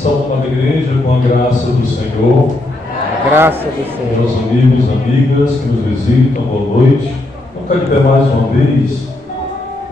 Saúde na igreja com a graça do Senhor. A graça do Senhor. Meus amigos e amigas que nos visitam, boa noite. Vamos ficar de pé mais uma vez.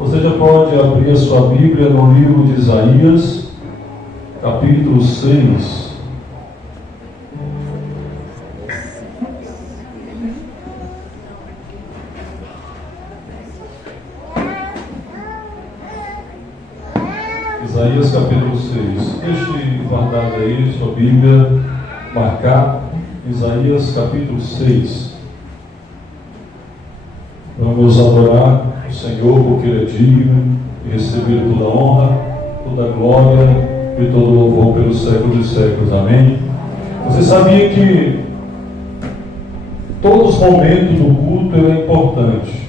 Você já pode abrir a sua Bíblia no livro de Isaías, capítulo 6. Isaías capítulo 6. Deixe guardado aí sua Bíblia, marcar Isaías capítulo 6. Vamos adorar o Senhor porque Ele é digno e receber toda a honra, toda a glória e todo o louvor pelos séculos dos séculos. Amém? Você sabia que todos os momentos do culto é importante?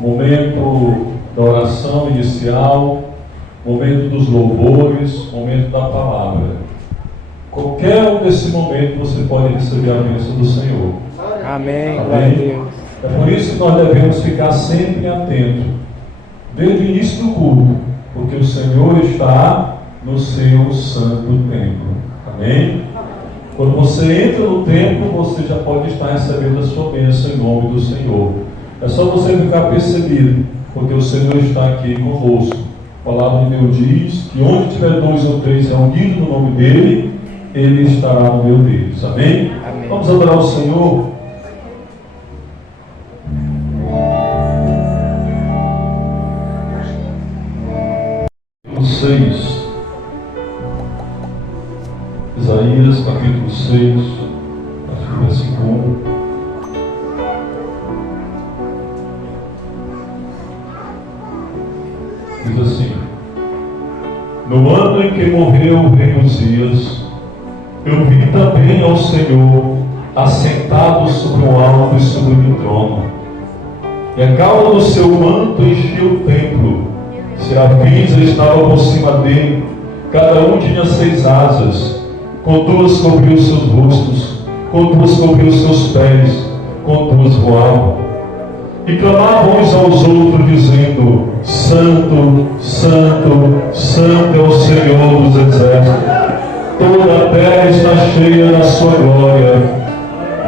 Momento da oração inicial, momento dos louvores, momento da palavra. Qualquer um desse momento você pode receber a bênção do Senhor. Amém. Amém. É por isso que nós devemos ficar sempre atentos, desde o início do culto, porque o Senhor está no seu santo templo. Amém? Quando você entra no templo, você já pode estar recebendo a sua bênção em nome do Senhor. É só você ficar percebido, porque o Senhor está aqui conosco. A palavra de Deus diz que onde tiver 2 ou 3 reunidos no nome dEle, Ele estará no meio deles. Amém? Amém. Vamos adorar o Senhor. Capítulo 6. Isaías capítulo 6, versículo 1. Diz assim: no ano em que morreu o rei Uzias, eu vi também ao Senhor assentado sobre um alto e sublime trono, e a cauda do seu manto enchia o templo. Serafins estavam por cima dele, cada um tinha 6 asas, com 2 cobriu seus rostos, com 2 cobriu seus pés, com 2 voavam. E clamavam uns aos outros, dizendo: Santo, Santo, Santo é o Senhor dos exércitos. Toda a terra está cheia da sua glória.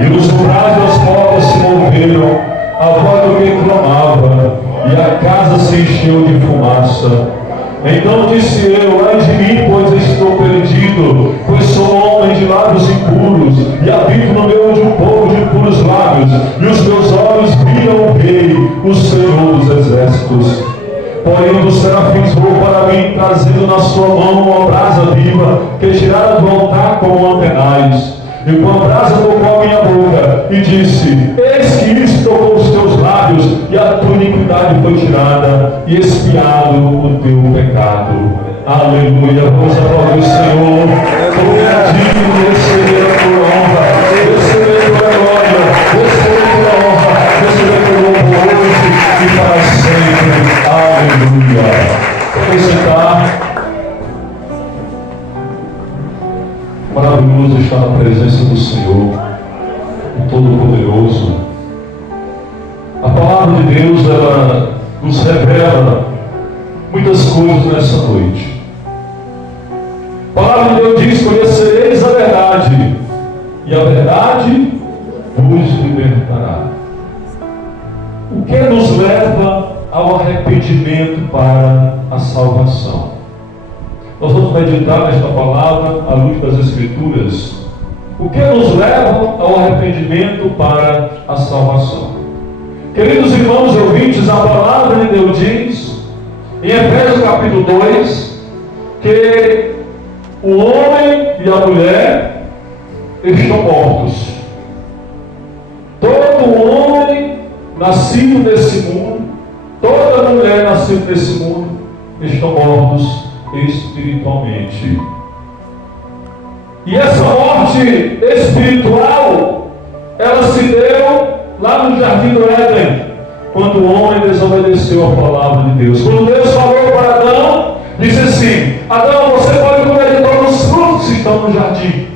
E os umbrais das portas se moveram, a voz do que clamava, e a casa se encheu de fumaça. Então disse eu: ai de mim, pois estou perdido, pois sou homem de lábios impuros, e habito no meio de um povo de puros lábios, e os meus olhos viram o Rei, o Senhor dos exércitos. Porém um dos serafins voou para mim, trazendo na sua mão uma brasa viva, que girara do altar como antenais. E com a brasa tocou a minha boca, e disse: eis que isto tocou os teus lábios, e a tua iniquidade foi tirada, e expiado o teu pecado. Aleluia. Vamos aplaudir o Senhor. Porque é digno de receber a tua honra, receber a tua glória, receber a tua honra, receber a tua louvor hoje e para sempre. Aleluia. Vamos sentar. Maravilhoso estar na presença do Senhor, o Todo-Poderoso. A palavra de Deus, ela nos revela muitas coisas nessa noite. A palavra de Deus diz: conhecereis a verdade, e a verdade vos libertará. O que nos leva ao arrependimento para a salvação? Nós vamos meditar nesta palavra à luz das Escrituras. O que nos leva ao arrependimento para a salvação? Queridos irmãos e ouvintes, a palavra de Deus diz, em Efésios capítulo 2, que o homem e a mulher estão mortos. Todo homem nascido nesse mundo, toda mulher nascida nesse mundo, estão mortos espiritualmente. E essa morte espiritual, ela se deu lá no jardim do Éden, quando o homem desobedeceu a palavra de Deus. Quando Deus falou para Adão, disse assim: Adão, você pode comer de todos os frutos que estão no jardim,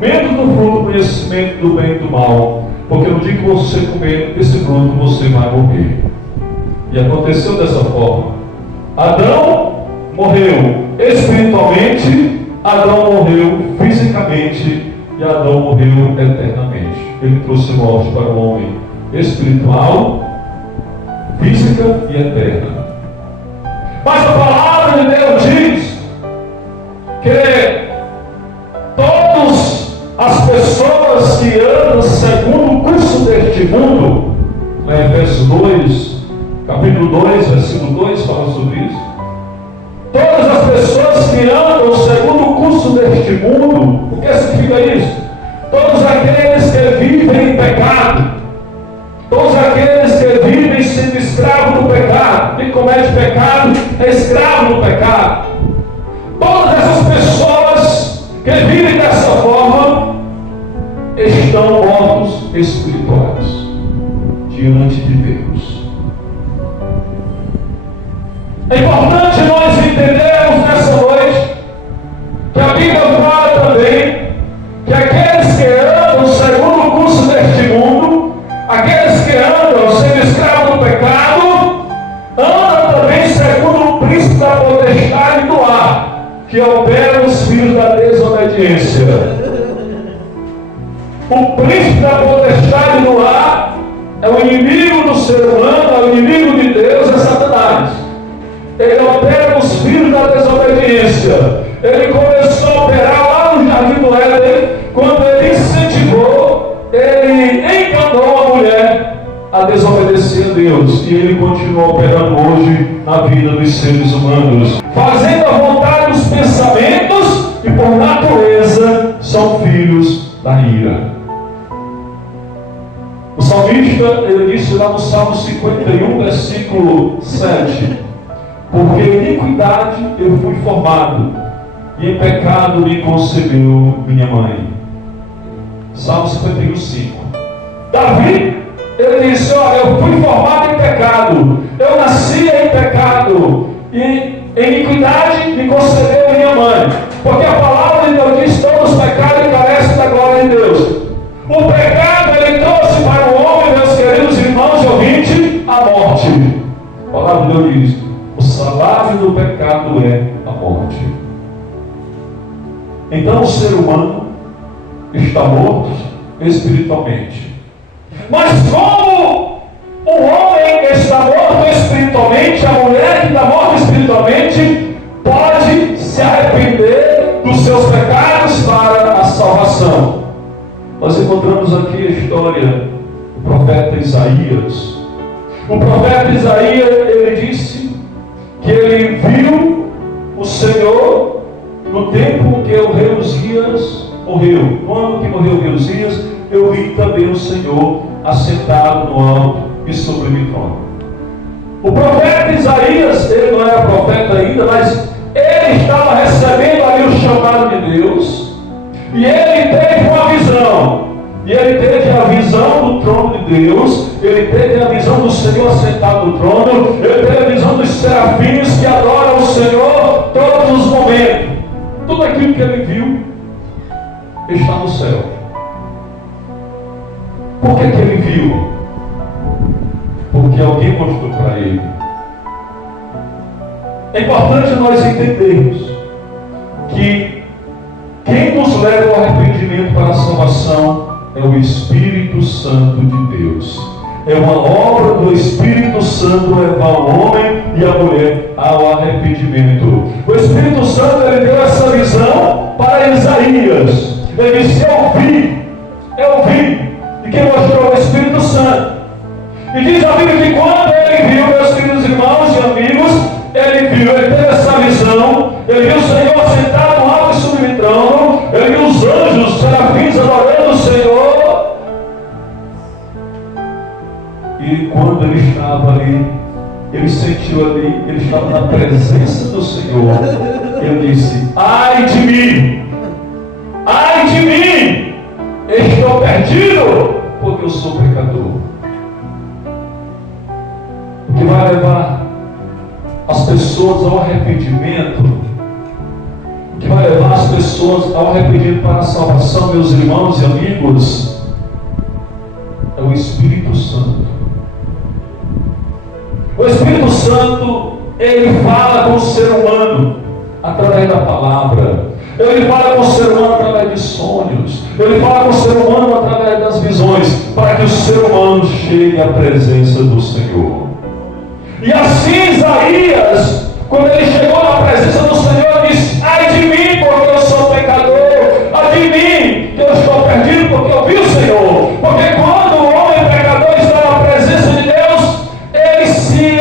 menos do fruto do conhecimento do bem e do mal, porque no dia que você comer desse fruto, você vai morrer. E aconteceu dessa forma. Adão morreu espiritualmente, Adão morreu fisicamente e Adão morreu eternamente. Ele trouxe morte para o homem espiritual, física e eterna. Mas a palavra de Deus diz que todas as pessoas que andam segundo o curso deste mundo, lá em Efésios 2, capítulo 2, versículo 2, fala sobre isso. Todas as pessoas que andam segundo o curso deste mundo, o que significa isso? Todos aqueles que vivem em pecado, todos aqueles que vivem sendo escravos do pecado, quem comete pecado é escravo do pecado. Todas essas pessoas que vivem dessa forma estão mortos espirituais diante de Deus. É importante nós entendermos nessa noite que a Bíblia fala também que aqueles que andam segundo o curso deste mundo, aqueles que andam sendo escravos do pecado, andam também segundo o príncipe da potestade do ar, que opera os filhos da desobediência. O príncipe da potestade do ar é o inimigo do ser humano, é o inimigo de Deus, é Satanás. Ele opera os filhos da desobediência. Ele começou a operar lá no Jardim do Éden, quando ele incentivou, ele enganou a mulher a desobedecer a Deus. E ele continua operando hoje na vida dos seres humanos, fazendo a vontade dos pensamentos, e por natureza são filhos da ira. O salmista, ele disse lá no Salmo 51, versículo 7: porque em iniquidade eu fui formado, e em pecado me concebeu minha mãe. Salmo 51, 5. Davi, ele disse: olha, eu fui formado em pecado, eu nasci em pecado, e em iniquidade me concebeu minha mãe. Porque a palavra de Deus diz: todos os pecados carecem da glória de Deus. O pecado, ele trouxe para o homem, meus queridos irmãos e ouvintes, a morte. A palavra de Deus diz: o salário do pecado é a morte. Então o ser humano está morto espiritualmente. Mas como o homem está morto espiritualmente, a mulher que está morta espiritualmente pode se arrepender dos seus pecados para a salvação? Nós encontramos aqui a história do profeta Isaías. O profeta Isaías, ele disse que ele viu o Senhor no tempo que o rei Uzias morreu. No ano que morreu o rei Uzias, eu vi também o Senhor assentado no alto e sublime trono. O profeta Isaías, ele não era profeta ainda, mas ele estava recebendo ali o chamado de Deus, e ele teve uma visão. E ele teve a visão do trono de Deus, ele teve a visão do Senhor assentado no trono, ele teve a visão dos serafins que adoram o Senhor todos os momentos. Tudo aquilo que ele viu está no céu. Por que ele viu? Porque alguém mostrou para ele. É importante nós entendermos que quem nos leva ao arrependimento para a salvação é o Espírito Santo de Deus. É uma obra do Espírito Santo levar o homem e a mulher ao arrependimento. O Espírito Santo, ele deu essa visão para Isaías. Ele disse: eu vi. E quem mostrou? O Espírito Santo. E diz a Bíblia que quando ele viu, meus queridos irmãos e amigos, ele teve essa visão, ele viu o Senhor assentado no alto e sublime trono, ele viu os anjos, os serafins adorando o Senhor. E quando ele estava ali, ele sentiu ali, ele estava na presença do Senhor. Ele disse: ai de mim, estou perdido, porque eu sou pecador. O que vai levar as pessoas ao arrependimento, o que vai levar as pessoas ao arrependimento para a salvação, meus irmãos e amigos, é o Espírito Santo. O Espírito Santo, ele fala com o ser humano. através da palavra. Ele fala com o ser humano através de sonhos. Ele fala com o ser humano através das visões, para que o ser humano chegue à presença do Senhor. E assim Isaías, quando ele chegou na presença do Senhor, disse: ai de mim, porque eu sou pecador. Ai de mim, que eu estou perdido, porque eu vi o Senhor. Porque quando o homem pecador está na presença de Deus, ele se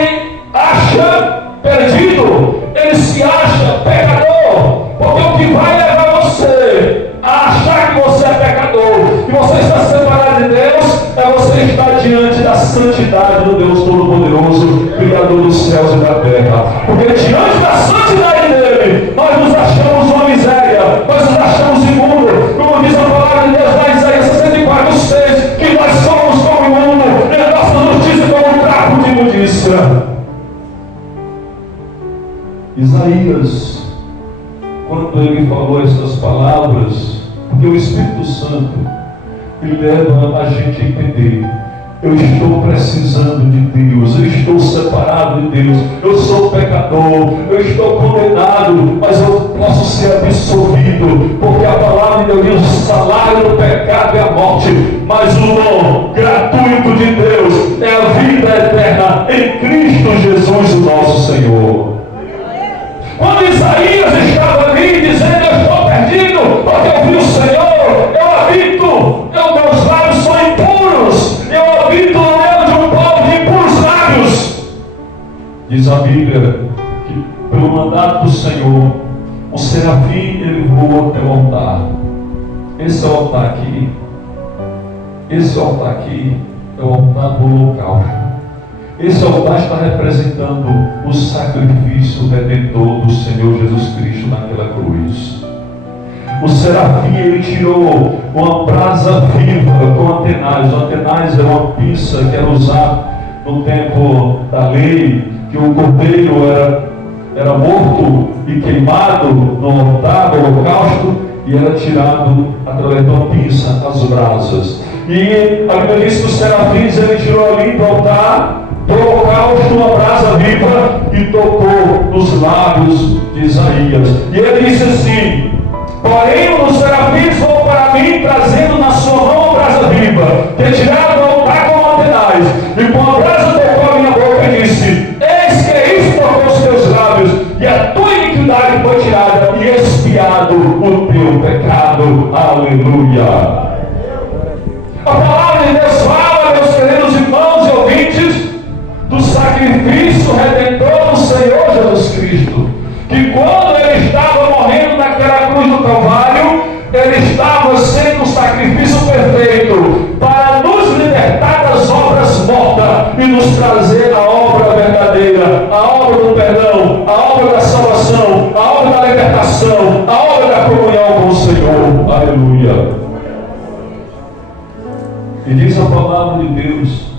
acha perdido, ele se acha pecador. Porque o que vai levar você a achar que você é pecador, que você está separado de Deus, é você estar diante da santidade do Deus Todo-Poderoso, Criador dos céus e da terra. Porque diante da santidade dele, nós nos achamos uma miséria, nós nos achamos imundos. Como diz a palavra de Deus lá em Isaías 64:6, que nós somos como imundo, e a nossa justiça como um trapo de imundícia. Isaías, quando ele falou essas palavras, porque o Espírito Santo, ele leva a gente a entender: eu estou precisando de Deus, eu estou separado de Deus, eu sou pecador, eu estou condenado, mas eu posso ser absolvido, porque a palavra de Deus diz: o salário do pecado é a morte, mas o dom gratuito de Deus é a vida eterna em Cristo Jesus, o nosso Senhor. Quando Isaías estava ali dizendo: eu estou perdido, porque eu vi o Senhor, eu habito, meus lábios são impuros, eu habito no meio de um povo de impuros lábios. Diz a Bíblia que, pelo mandato do Senhor, o serafim ele voa até o altar. Esse altar aqui é o altar do holocausto. Esse altar está representando o sacrifício redentor do Senhor Jesus Cristo naquela cruz. O serafim ele tirou uma brasa viva com antenais. O antenais é uma pinça que era usada no tempo da lei, que o cordeiro era morto e queimado no altar do holocausto, e era tirado através de uma pinça as brasas. E a Bíblia diz que os serafins ele tirou ali do altar do holocausto uma brasa viva e tocou nos lábios de Isaías. E ele disse assim: porém um dos serafins voou para mim, trazendo na sua mão a brasa viva, retirado do altar com antenais, e com a brasa tocou a minha boca e disse: eis que isso tocou os teus lábios, e a tua iniquidade foi tirada, e expiado o teu pecado. Aleluia. A palavra de Deus fala, meus queridos irmãos e ouvintes, do sacrifício redentor do Senhor Jesus Cristo, que quando ele estava morrendo naquela cruz do Calvário, ele estava sendo um sacrifício perfeito para nos libertar das obras mortas e nos trazer a obra verdadeira, a obra do perdão, a obra da salvação, a obra da libertação, a obra da comunhão com o Senhor. Aleluia. E diz a palavra de Deus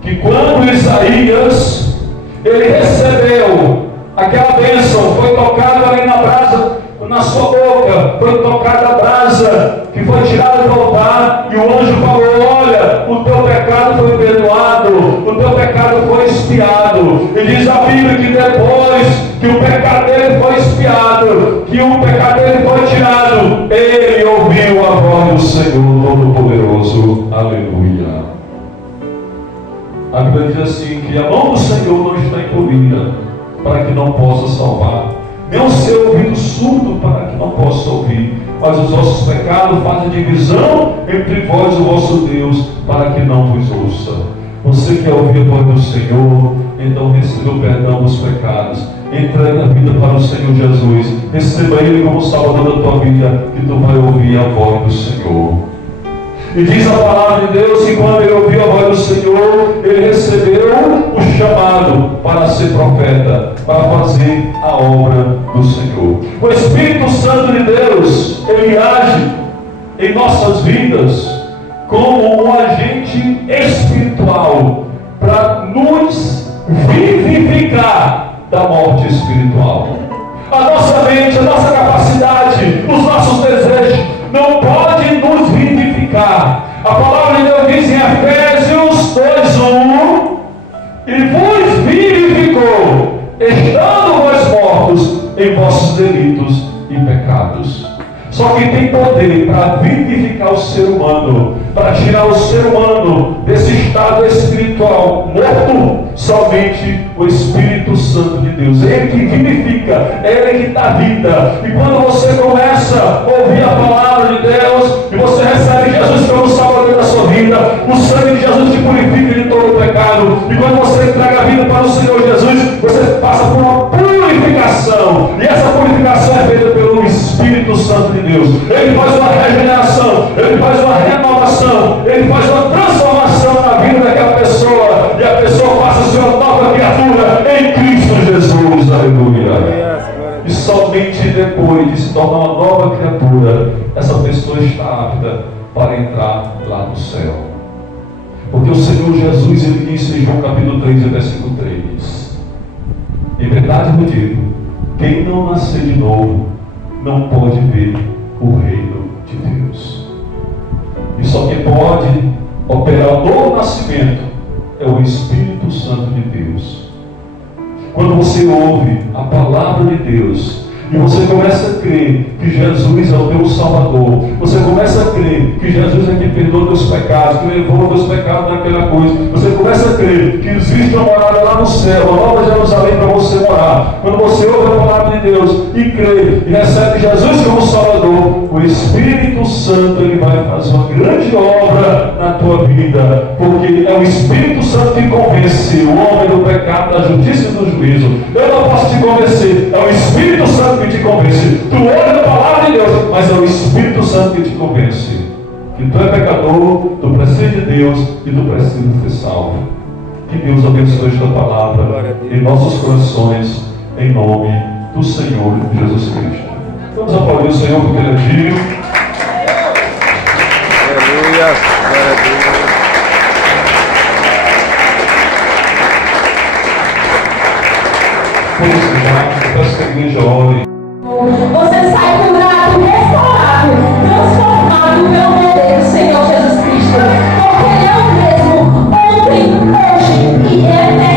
que quando Isaías ele recebeu aquela bênção, foi tocado ali na brasa, na sua boca, foi tocada a brasa que foi tirada do altar, e o anjo falou: olha, o teu pecado foi perdoado, o teu pecado foi expiado. E diz a Bíblia que depois que o pecado dele foi expiado, que o pecado dele foi tirado, ele ouviu a voz do Senhor Todo-Poderoso. Aleluia. A Bíblia diz assim, que a mão do Senhor não está encolhida para que não possa salvar, nem o seu ouvido surdo para que não possa ouvir, mas os vossos pecados fazem divisão entre vós e o vosso Deus, para que não vos ouça. Você quer ouvir a voz do Senhor? Então receba o perdão dos pecados, entrega a vida para o Senhor Jesus, receba Ele como Salvador da tua vida, que tu vai ouvir a voz do Senhor. E diz a palavra de Deus que quando ele ouviu a voz do Senhor, ele recebeu o chamado para ser profeta, para fazer a obra do Senhor. O Espírito Santo de Deus, ele age em nossas vidas como um agente espiritual para nos vivificar da morte espiritual. A nossa mente, a nossa capacidade, os nossos desejos não podem nos vivificar. A palavra de Deus diz em Efésios 2:1: e vos vivificou, estando vós mortos em vossos delitos e pecados. Só quem tem poder para vivificar o ser humano, para tirar o ser humano desse estado espiritual morto, somente o Espírito Santo de Deus. Ele que vivifica, Ele que dá vida. E quando você começa a ouvir a palavra de Deus, e você recebe Jesus como Salvador da sua vida, o sangue de Jesus te purifica de todo o pecado. E quando você entrega a vida para o Senhor Jesus, você passa por uma purificação. E essa purificação é feita pelo Espírito Santo de Deus. Ele faz uma regeneração, Ele faz uma renovação, Ele faz uma transformação na vida daquela pessoa, e a pessoa passa a ser uma nova criatura em Cristo Jesus. Aleluia. E somente depois de se tornar uma nova criatura, essa pessoa está apta para entrar lá no céu. Porque o Senhor Jesus, Ele disse em João capítulo 3, versículo 3: em verdade eu digo, quem não nascer de novo não pode ver o reino de Deus. E só quem pode operar o novo nascimento é o Espírito Santo de Deus. Quando você ouve a palavra de Deus e você começa a crer que Jesus é o teu Salvador, você começa a crer que Jesus é quem perdoa teus pecados, que levou teus pecados naquela coisa, você começa a crer que existe uma morada lá no céu, uma nova Jerusalém para você morar. Quando você ouve a palavra de Deus e crê e recebe Jesus como Salvador, o Espírito Santo ele vai fazer uma grande obra na tua vida, porque é o Espírito Santo que convence o homem do pecado, da justiça e do juízo. Eu não posso te convencer, é o Espírito Santo que te convence. Tu ouve a palavra de Deus, mas é o Espírito Santo que te convence que tu é pecador, tu precisa de Deus e tu precisa ser salvo. Que Deus abençoe esta palavra em nossos corações, em nome do Senhor Jesus Cristo. Vamos aplaudir o Senhor porque Ele é digno. Aleluia. Glória a Deus. Por isso, eu peço que a igreja ore. Você sai curado, restaurado, transformado pelo poder do Senhor Jesus Cristo. Porque Ele é o mesmo ontem, hoje e eternamente.